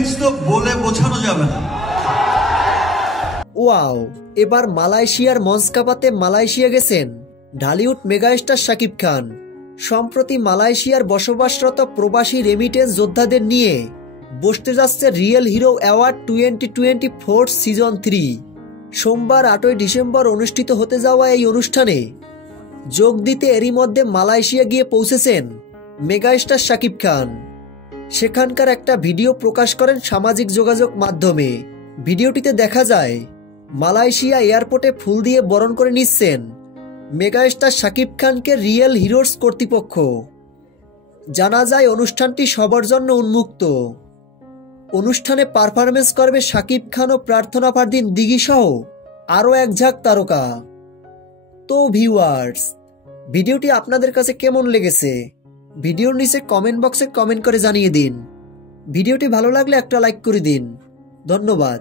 Feelings তো বলে বোঝানো যাবে না। ওয়াও, এবার মালয়েশিয়ার মঞ্চ কাঁপাতে মালয়েশিয়া গেছেন ঢালিউড মেগাস্টার শাকিব খান। সম্প্রতি মালয়েশিয়ার বসবাসরত প্রবাসী রেমিটেন্স যোদ্ধাদের নিয়ে বসতে যাচ্ছে রিয়েল হিরো অ্যাওয়ার্ড 2024 সিজন 3। সোমবার 8ই ডিসেম্বর অনুষ্ঠিত হতে যাওয়া এই অনুষ্ঠানে যোগ দিতে এরই মধ্যে মালয়েশিয়া গিয়ে পৌঁছেছেন মেগাস্টার শাকিব খান। সেখানকার একটা ভিডিও প্রকাশ করেন সামাজিক যোগাযোগ মাধ্যমে। ভিডিওটিতে দেখা যায় মালয়েশিয়া এয়ারপোর্টে ফুল দিয়ে বরণ করে নিচ্ছেন মেগাস্টার শাকিব খানকে রিয়েল হিরোস কর্তৃপক্ষ। জানা যায় অনুষ্ঠানটি সবার জন্য উন্মুক্ত। অনুষ্ঠানে পারফরমেন্স করবে শাকিব খান ও প্রার্থনা ফারদিন দিঘি সহ আরও এক ঝাঁক তারকা। তো ভিউয়ার্স, ভিডিওটি আপনাদের কাছে কেমন লেগেছে ভিডিওর নিচে কমেন্ট বক্সে কমেন্ট করে জানিয়ে দিন। ভিডিওটি ভালো লাগলে একটা লাইক করে দিন। ধন্যবাদ।